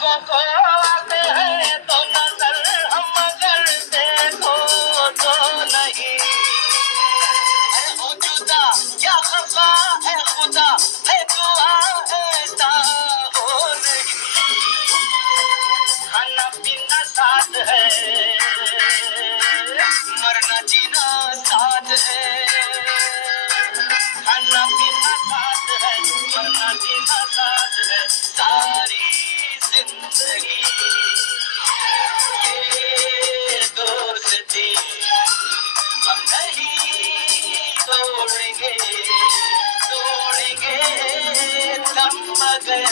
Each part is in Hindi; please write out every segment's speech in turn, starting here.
लोगों को आते हैं तो नजर हम अगर देखो तो नहीं। अरे हो जुदा या खफा है खुदा है दुआ ऐसा हो नहीं। खाना पीना साथ है मरना जीना साथ है। खाना पीना साथ है मरना जीना साथ है सारी जिंदगी। ये दोस्ती हम नहीं तोड़ेंगे तोड़ेंगे दम मगर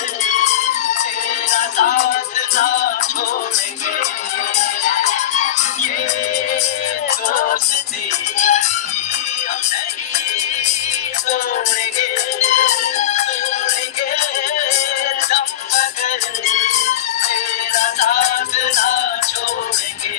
तेरा साथ ना छोड़ेंगे। ये दोस्ती हम नहीं तोड़ेंगे तोड़ेंगे दम मगर तेरा साथ ना छोड़ेंगे।